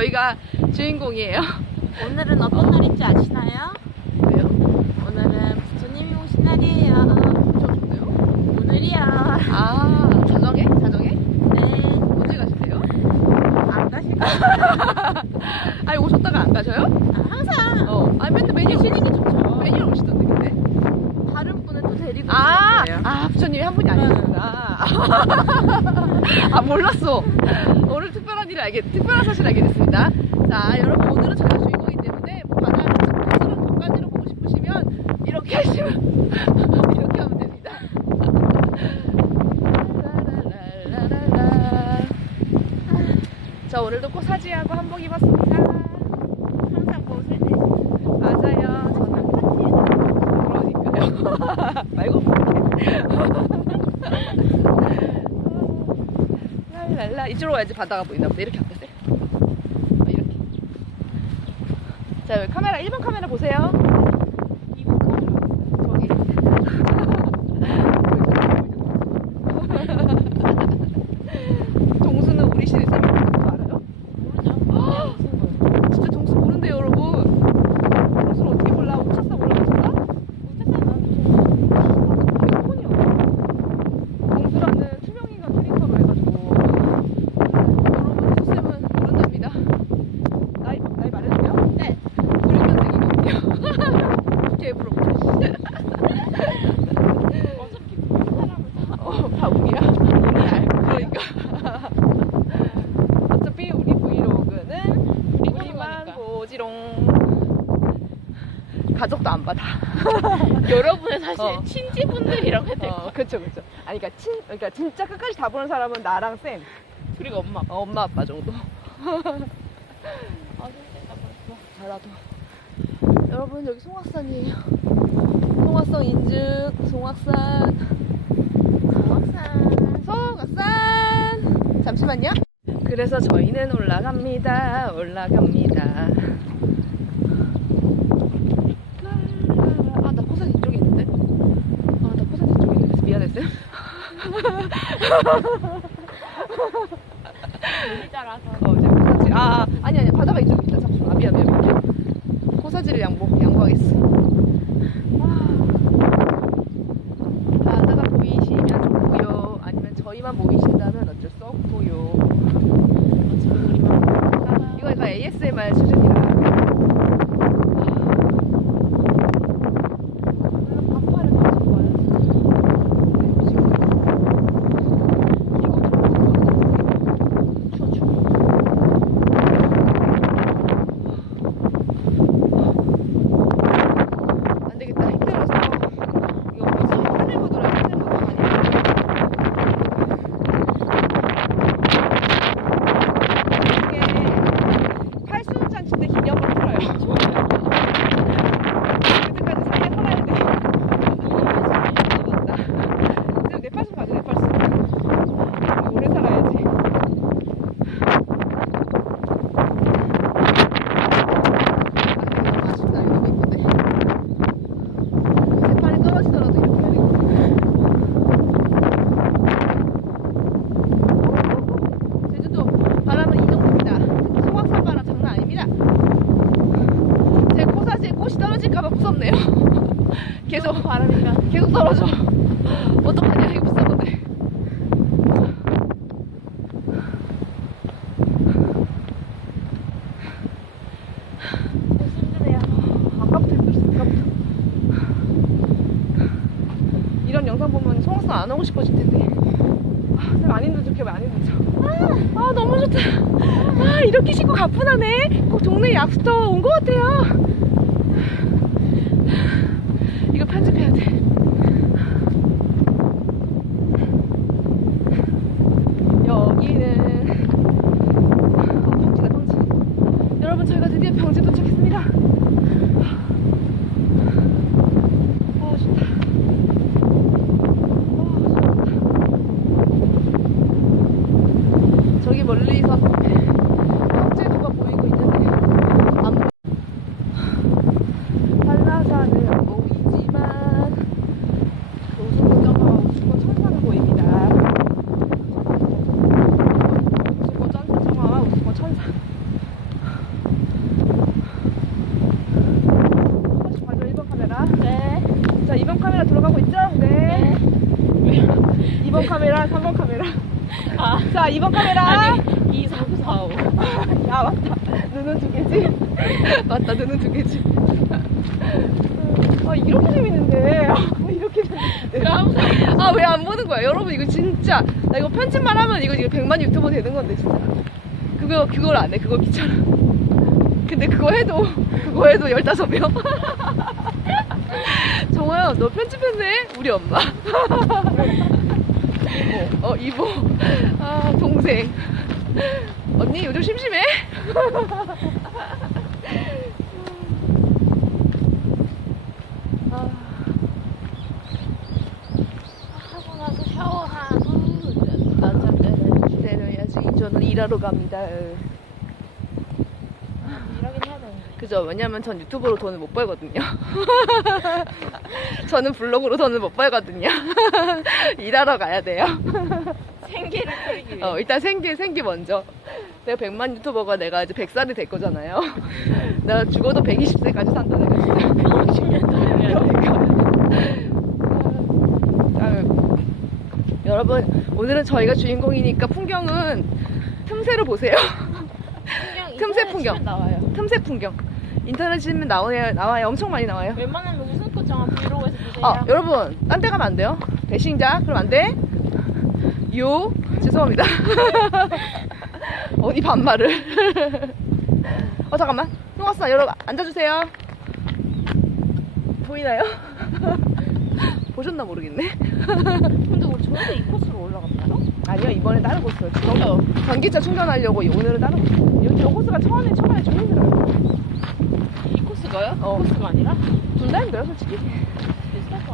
저희가 주인공이에요. 오늘은 어떤 날인지 아시나요? 왜요? 오늘은 부처님이 오신 날이에요. 저 좋네요. 오늘이요. 아, 자정에? 자정에? 네. 언제 가실래요? 안 가실 거예요? 아니, 오셨다가 안 가셔요? 아, 항상 어. 아니, 맨날 매일 쉬는 게 좋죠. 매일 오시던데, 근데. 다른 분을 또 데리고 아, 거예요. 아, 부처님이 한 분이 아니구나. 아, 몰랐어. 오늘 특별한 일을 알게, 특별한 사실을 알게 됐습니다. 자, 여러분, 오늘은 저희가 주인공이기 때문에 바다의 모습을 끝까지로 보고 싶으시면 이렇게 하시면, 이렇게 하면 됩니다. 저 오늘도 코사지하고 한복 입었습니다. 항상 뭐 옷을 대신 맞아요. 저는 그러니까요. 말고 랄랄라 이쪽으로 와야지 바다가 보이나 보다. 이렇게 어땠어요? 어, 이렇게. 자 여기 카메라 1번 카메라 보세요. 이거 저기. 동수는 우리 시대 쌤이 알아요? 모르죠. 무슨 거예요? 진짜 동수 모른대요 여러분. 동수를 어떻게 몰라? 오셨어 몰라보셨어? 아이콘이요. 공수라는 투명이가 캐릭터로 해가지고 여러분 수쌤은 모른답니다. 나이 나이 말해도 돼요? 네. 96년생이거든요. 개부럽. 어차피 모르는 사람을 다 어, 다 우리야. 우리 알. 그러니까. 어차피 우리 브이로그는 우리 우리만 거니까. 보지롱. 가족도 안 받아. 여러분은 사실 어. 친지분들이라고 해야 될것 어, 같아요. 그쵸, 그쵸. 아니, 그니까, 친, 그니까, 진짜 끝까지 다 보는 사람은 나랑 쌤, 그리고 엄마. 어, 엄마, 아빠 정도. 아, 힘들다 벌써. 잘라도. 여러분, 여기 송악산이에요. 송악산 항상 송악산! 잠시만요. 그래서 저희는 올라갑니다. 올라갑니다. 랄랄라. 아, 나 코산 이쪽에 있는데? 아, 나 코산 이쪽에 여기자라서 어, 제가 코사지. 아, 아니, 아니, 바다가 이쪽에 있다. 잠시만. 아, 미안, 미안, 미안. 코사지를 양보, 양보하겠어. 아. 바다가 보이시면 좋고요. 아니면 저희만 보이신다면 어쩔 수 없고요. 이거 이거 ASMR 수준이라. 반팔을 가지고 와야지. 네, 지금. 이거 추워, 추워. 안 되겠다. 힘들어서. 이거 뭐지? 하늘보드라, 하늘보드 아니야? 이게 팔순잔치 때 기념으로 풀어요. 그때까지 사이에 살아야 돼. 맞다. 근데 내 팔순 가져, 내 팔순. 우리 오래 살아야지. 아, 아쉽다. 이거 예쁜데. 새 팔이 떨어지더라도 이렇게 해야 되거든. 제주도 바람은 이 정도입니다. 특히 송악산 바람 장난 아닙니다. 제 코사지에 꽃이 떨어질까봐 무섭네요. 계속 바람이가 계속 떨어져. 어떡하냐 이거 비싼 건데. 힘드네요. 아까부터 힘들었어. 아까부터. 이런 영상 보면 송악산 안 오고 싶어질 텐데. 아, 내가 안 힘들죠? 걔 왜안 힘들죠? 아, 아, 너무 좋다. 아, 이렇게 신고 가뿐하네. 꼭 동네 약수터 온 것 같아요. 이거 편집해야 돼. 여기는 아, 평지다 평지. 여러분 저희가 드디어 평지 도착했습니다. 아 좋다. 아 좋다. 저기 멀리서 평지도가 보이고 있는데 안 보. 한라산은 안 보이지만 우승고점과 우승고 천사는 보입니다. 우승고 점정화와 우승고 천사. 자, 2번 카메라. 아니 2, 3, 4, 5 야, 맞다. 눈은 두 개지? 맞다, 눈은 두 개지. 아, 이렇게 재밌는데. 아, 이렇게 재밌는데. 아, 왜 안 보는 거야? 여러분, 이거 진짜. 나 이거 편집만 하면 이거 지금 100만 유튜버 되는 건데, 진짜. 그거, 그걸 안 해. 그거 귀찮아. 근데 그거 해도, 그거 해도 15명. 정호야, 너 편집했네? 우리 엄마. 이모. 어, 이모. 아, 동생. 언니 요즘 심심해? 아, 하고 나서 샤워하고 낮잠 때는 기다려야지. 저는 일하러 갑니다. 일하긴 해야 되는데 그죠? 왜냐면 전 유튜브로 돈을 못 벌거든요. 저는 블로그로 돈을 못 벌거든요. 일하러 가야 돼요. 생계를 끌기 위해 어, 일단 생기, 생기 먼저. 내가 100만 유튜버가 내가 이제 100살이 될 거잖아요. 내가 죽어도 120세까지 산다, 내가 진짜. 50년 더 해야 돼 아유, 여러분 오늘은 저희가 주인공이니까 풍경은 틈새로 보세요. 풍경 틈새 풍경. 나와요 틈새 풍경. 인터넷 치면 나와요, 나와요. 엄청 많이 나와요. 웬만하면 꽃장한 브이로그에서 보세요 아, 여러분, 딴 데 가면 안 돼요. 배신자, 그럼 안 돼. 요, 죄송합니다. 어디 반말을. 어, 잠깐만. 똥왔어 여러분, 앉아주세요. 보이나요? 보셨나 모르겠네. 근데 우리 저녁에 이 코스로? 아니요, 이번에 다른 코스. 전, 전기차 충전하려고 오늘은 다른 코스. 요즘 코스가 처음에, 처음에 좀 힘들어요. 이 코스가요? 어. 코스가 아니라? 둘 다 힘들어요, 솔직히.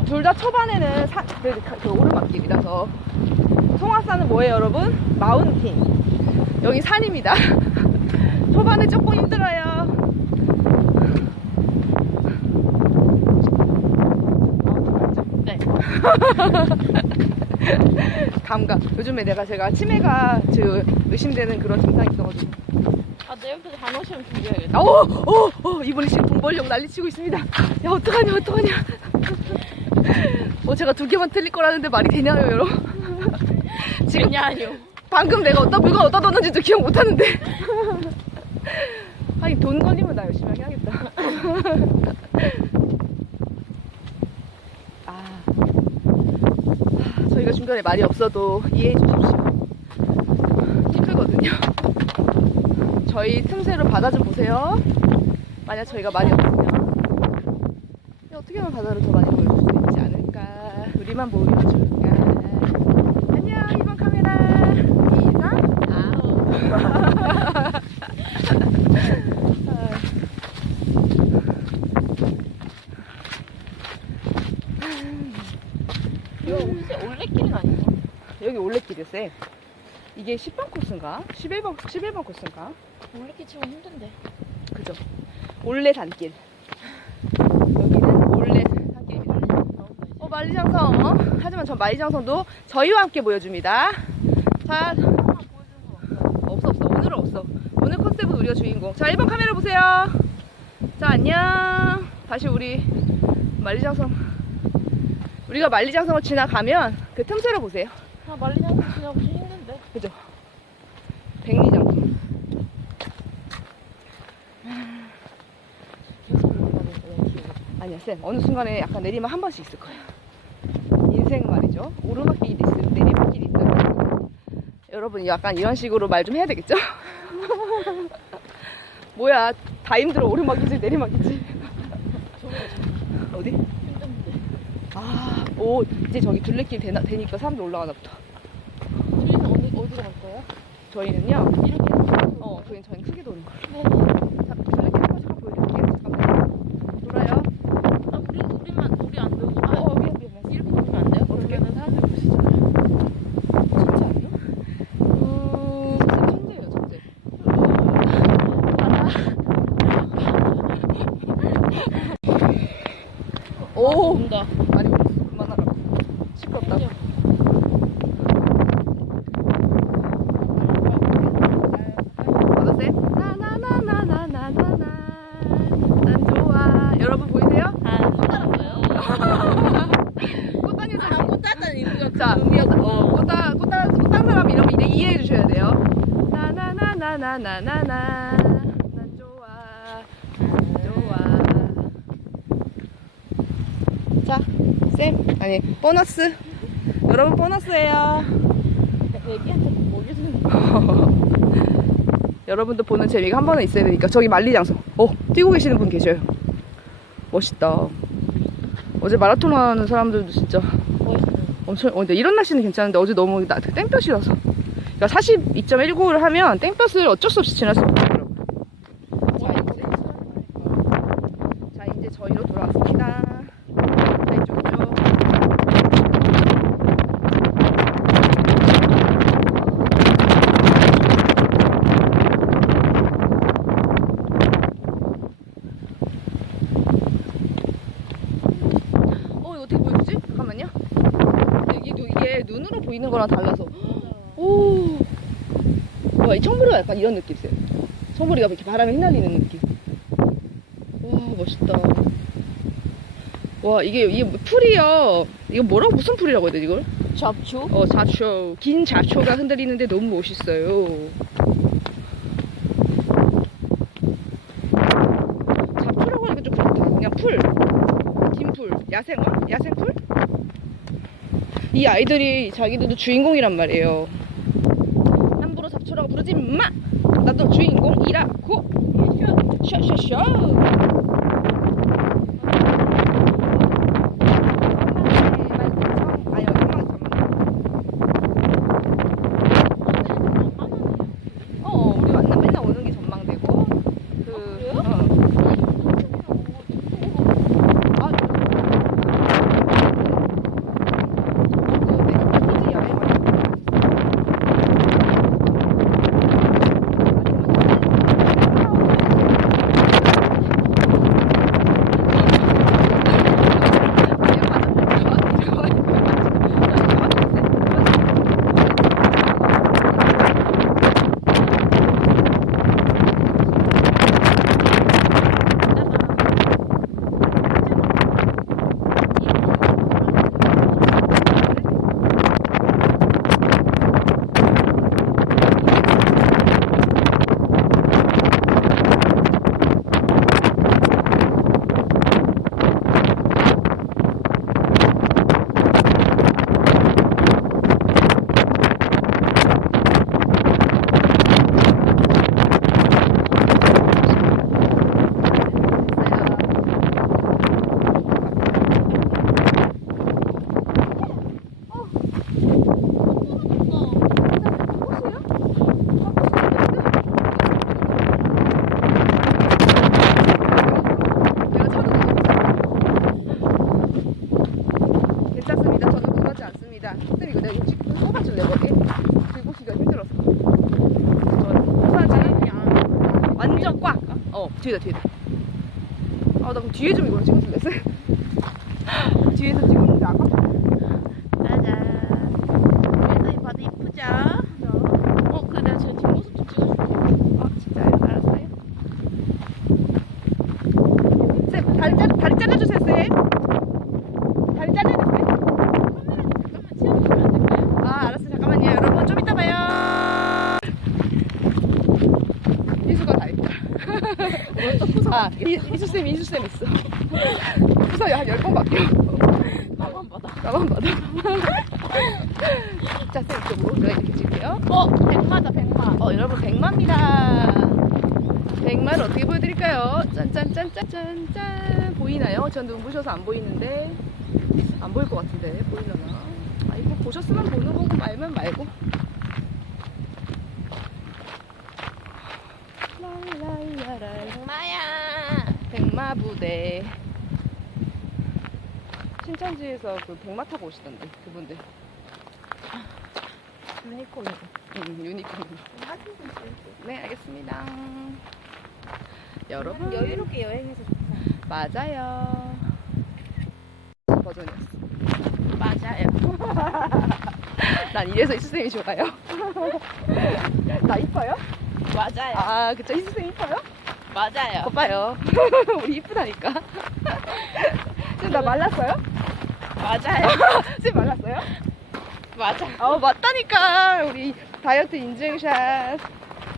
둘 다 초반에는 사, 그, 그 오르막길이라서 송화산은 뭐예요 여러분? 마운틴 여기 산입니다 초반에 조금 힘들어요 네 감각 요즘에 내가 제가 치매가 저 의심되는 그런 증상이 있어가지고 아, 내 옆에서 간호시험 준비해야겠다. 아, 오! 오! 오! 이번에 지금 돈 벌려고 난리치고 있습니다 야 어떡하냐 어떡하냐 어 제가 두 개만 틀릴 거라는데 말이 되냐요 여러분 지금 아니요. 방금 내가 어떤 물건 어디다 뒀는지도 기억 못 하는데. 아니 돈 걸리면 나 열심히 하게 하겠다. 아, 아, 저희가 중간에 말이 없어도 이해해 주십시오. 힘들거든요. 저희 틈새로 바다 좀 보세요. 만약 저희가 말이 없으면 어떻게 하면 바다를 더 많이 보여줄 수 있지 않을까? 우리만 보여줄까? 안녕 이번 카메라 이상 아우. 이거 혹시 올레길은 아니죠? 여기 올레길이세 이게 10번 코스인가? 11번 11번 코스인가? 올레길 치면 힘든데. 그죠. 올레 산길. 여기는 올레 산길입니다. 어 만리장성. 어? 하지만 전 만리장성도 저희와 함께 보여줍니다. 자 없어 없어. 오늘은 없어. 오늘 컨셉은 우리가 주인공. 자 1번 카메라 보세요. 자 안녕. 다시 우리 만리장성 우리가 만리장성을 지나가면 그 틈새로 보세요 아, 말리장성 지나고 힘든데. 그죠 백리장성 계속 올라가는 거야, 기억이. 아니야 쌤 어느 순간에 약간 내리막 한 번씩 있을 거예요 인생 말이죠 오르막길이 있어요 내리막길이 있어요 여러분 약간 이런 식으로 말 좀 해야 되겠죠? 뭐야 다 힘들어 오르막이지 내리막이지 어디? 힘든데. 아오 이제 저기 둘레길 되나, 되니까 사람들 올라가나 보다 어디, 어디로 갈 거예요? 저희는요 이렇게. 어 저희는 저희는 크게 도는 거예요 네. 자 둘레길 한 번씩 보여드릴게요 잠깐만요 돌아요 아, 우리, 우리만, 우리 안 되고. 아, 어 미안 미안 미안 이렇게 보면 안 돼요? 어떻게? 그러면은 사람들 보시잖아요. 천재 아니야? 어... 천재예요 천재 오 온다. 많이 먹었어 그만하라고 시끄럽다 받 보너스 여러분 보너스예요. 여러분도 보는 재미가 한 번은 있어야 되니까 저기 만리장성 어 뛰고 계시는 분 계셔요 멋있다 어제 마라톤 하는 사람들도 진짜. 엄청 어, 근데 이런 날씨는 괜찮은데 어제 너무 나, 땡볕이라서 그러니까 42.195를 하면 땡볕을 어쩔 수 없이 지날 수 없더라고요 자 이제 자 이제 저희로 돌아왔습니다 자 이쪽으로 어 보여주지? 잠깐만요 여기도 이게 눈으로 보이는 거랑 달라서 오. 와, 이 청보리가 약간 이런 느낌 있어요. 청보리가 이렇게 바람에 휘날리는 느낌. 와, 멋있다. 와, 이게, 이게 뭐 풀이요. 이거 뭐라고, 무슨 풀이라고 해야 되지, 이걸? 잡초? 어, 잡초. 긴 잡초가 흔들리는데 너무 멋있어요. 잡초라고 하니까 좀 그렇다. 그냥 풀. 긴 풀. 야생화? 야생풀? 이 아이들이 자기들도 주인공이란 말이에요. 함부로 잡초라고 부르지 마! 나도 주인공이라고! 쇼쇼쇼! 아니요, 상황이 전망. 어, 우리 완전 맨날 오는 게 전망되고. 그, 그래요? 어. 아, 내가 차도 괜찮습니다. 저는 그러지 않습니다. 쌤 이거 내가 이거 찍 뽑아줄래 거기? 들고 오기가 힘들어서. 저는 사진 완전 꽉. 어 뒤에다 뒤에다. 아나 그럼 뒤에 좀 이걸 찍어줄래 쌤? 뒤에서 찍었는데 아깝다. 짜잔. 그래서 봐도 이쁘죠? 어, 그래, 내가 제 뒷모습 좀 찍어줄게. 아 진짜요? 알았어요. 쌤 다리 잘 다리 잘라주세요 쌤. 다리 잘라야 돼 쌤. 잠깐만 치워주시면 안 될까요? 아, 알았어. 잠깐만요. 여러분, 좀 이따 봐요. 이수가 다 있다. 어떤 포상? 아, 이, 이수쌤, 이수쌤 있어. 수서 한 10번 바뀌어. 나만 받아. 나만 받아. 자, 쌤 이쪽으로. 내가 이렇게 찍을게요. 어, 백마다, 백마. 어, 여러분, 백마입니다. 백마를 어떻게 보여드릴까요? 짠짠짠짠짠짠. 보이나요? 전 눈부셔서 안 보이는데. 안 보일 것 같은데. 보이려나? 아, 이거 보셨으면 보는 거고 말면 말고. 백마야. 백마 부대. 신천지에서 그 백마 타고 오시던데, 그분들. 블레이커 음, 유니콘. 사진 좀 찍을게요. 네, 알겠습니다. 여러분. 여유롭게 여행해서 좋다. 맞아요. 버전이었어. 맞아요. 난 이래서 이수쌤이 좋아요. 나 이뻐요? 맞아요. 아, 그쵸. 이수쌤 이뻐요? 맞아요. 오빠요. 우리 이쁘다니까. 쌤, 나 말랐어요? 맞아요. 쌤 말랐어요? 맞아. 어, 맞다니까. 우리 다이어트 인증샷.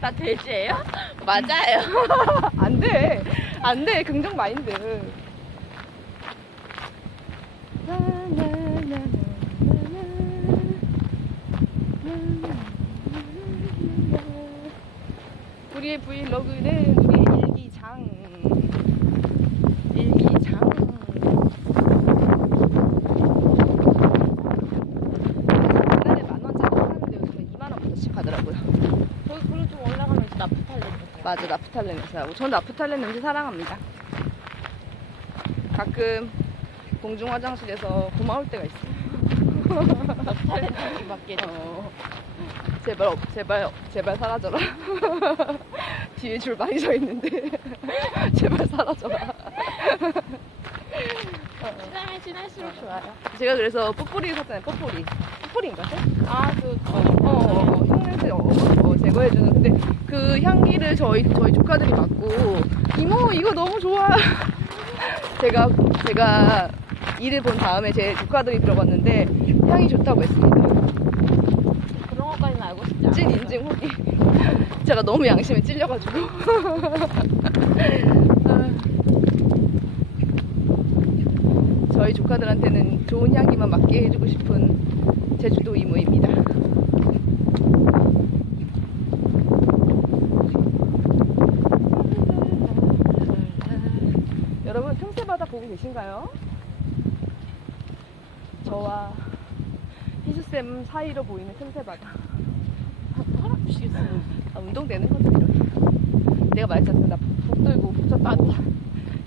다 돼지예요? 맞아요. 안 돼. 안 돼. 긍정 마인드. 우리의 브이로그는 일기장. 일기장. 옛날에 만 원짜리 팔았는데 요즘에 2만 원부터씩 하더라고요. 거기 그리고 좀 올라가면 이제 나프탈렌 맞아 나프탈렌 냄새 하고. 전 나프탈렌 냄새 사랑합니다. 가끔 공중 화장실에서 고마울 때가 있어요. 나프탈렌 밖에 어, 제발 없- 제발 제발 사라져라 뒤에 줄 많이 서 있는데. 제발 사라져라. 지나면 지날수록 좋아요. 제가 그래서 뽀뽀리 샀잖아요 뽀뽀리. 뽀뽀리인가? 아 그 어, 어, 어, 향냄새 어, 어, 제거해주는. 근데 그 향기를 저희 저희 조카들이 맡고 이모 이거 너무 좋아. 제가 제가 일을 본 다음에 제 조카들이 들어봤는데 향이 좋다고 했습니다 그런 것까지는 알고 싶지 않아요. 찐 인증 후기 제가 너무 양심에 찔려가지고 저희 조카들한테는 좋은 향기만 맡게 해주고 싶은 제주도 이모입니다. 여러분 틈새 바다 보고 계신가요? 저와 희수쌤 사이로 보이는 틈새 바다. 팔 아프시겠어요. 아, 운동되는 거죠, 이러면. 내가 말했잖아. 나북 들고 붙였다고.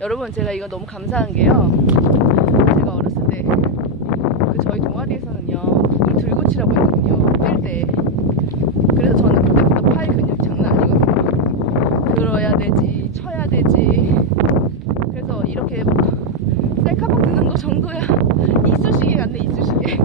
여러분, 제가 이거 너무 감사한 게요. 제가 어렸을 때, 그 저희 동아리에서는요, 북을 들고 치라고 했거든요. 뛸 때. 그래서 저는 그때부터 팔 근육 장난 아니거든요. 들어야 되지, 쳐야 되지. 그래서 이렇게 막, 셀카봉 드는 거 정도야. 이쑤시개 같네, 이쑤시개.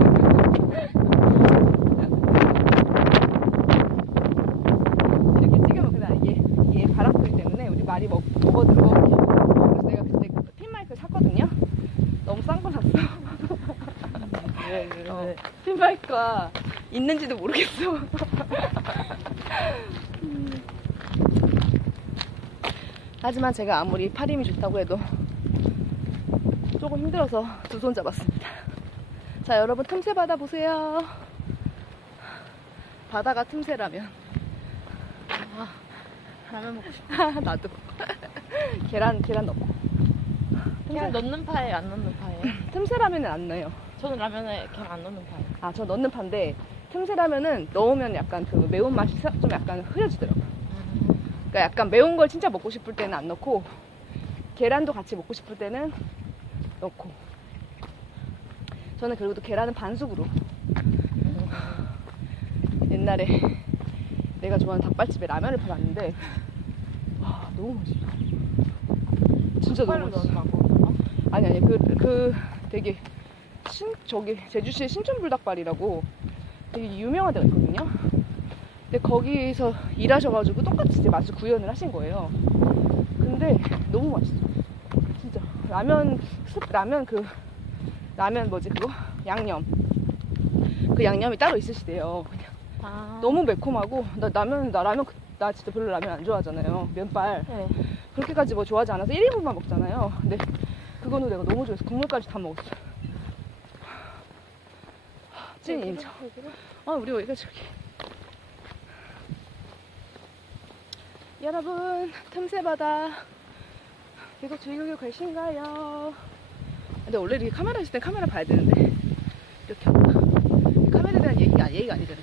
이렇게 찍어놓구나. 얘, 얘 바람 소리 때문에 우리 말이 먹, 먹어 들어거든요. 그래서 내가 그때 그 핀마이크 샀거든요. 너무 싼 거 샀어. 어, 핀마이크가 있는지도 모르겠어. 음. 하지만 제가 아무리 팔힘이 좋다고 해도 조금 힘들어서 두 손 잡았습니다. 자, 여러분 틈새 바다 보세요. 바다가 틈새라면. 라면 먹고 싶어. 나도. 계란, 계란 넣고. 그냥 넣는 파에 안 넣는 파예요? 틈새라면은 안 넣어요. 저는 라면에 그냥 안 넣는 파예요. 아, 저 넣는 판데, 틈새라면은 넣으면 약간 그 매운맛이 사- 좀 약간 흐려지더라고요. 그러니까 약간 매운 걸 진짜 먹고 싶을 때는 안 넣고, 계란도 같이 먹고 싶을 때는 넣고. 저는 그리고 또 계란은 반숙으로. 옛날에 내가 좋아하는 닭발집에 라면을 팔았는데, 와, 너무 맛있어. 진짜 너무 맛있어. 아니 아니 그 그 되게 신 저기 제주시에 신촌불닭발이라고 되게 유명한 데가 있거든요. 근데 거기서 일하셔가지고 똑같이 이제 맛을 구현을 하신 거예요. 근데 너무 맛있어. 진짜 라면 스 라면 그 라면 뭐지 그거 양념 그 양념이 따로 있으시대요. 그냥 아. 너무 매콤하고 나 라면 나 라면 그- 나 진짜 별로 라면 안 좋아하잖아요. 면발 네. 그렇게까지 뭐 좋아하지 않아서 1인분만 먹잖아요. 근데 그거는 내가 너무 좋아해서 국물까지 다 먹었어. 찐 인정. 아, 우리 여기가 저기. 여러분, 틈새바다. 계속 즐기고 계신가요? 근데 원래 이렇게 카메라 있을 땐 카메라 봐야 되는데. 이렇게. 카메라에 대한 얘기가, 얘기가 아니잖아,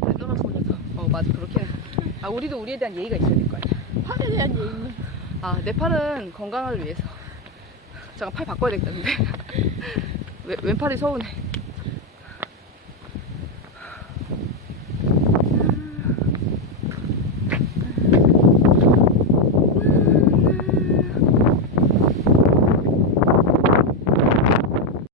팔 떨어져 올려서. 어, 맞아, 그렇게. 아, 우리도 우리에 대한 예의가 있어야 될 거 아니야. 팔에 대한 예의. 아, 내 팔은 건강을 위해서. 잠깐 팔 바꿔야 되겠다는데. 왼, 왼팔이 서운해.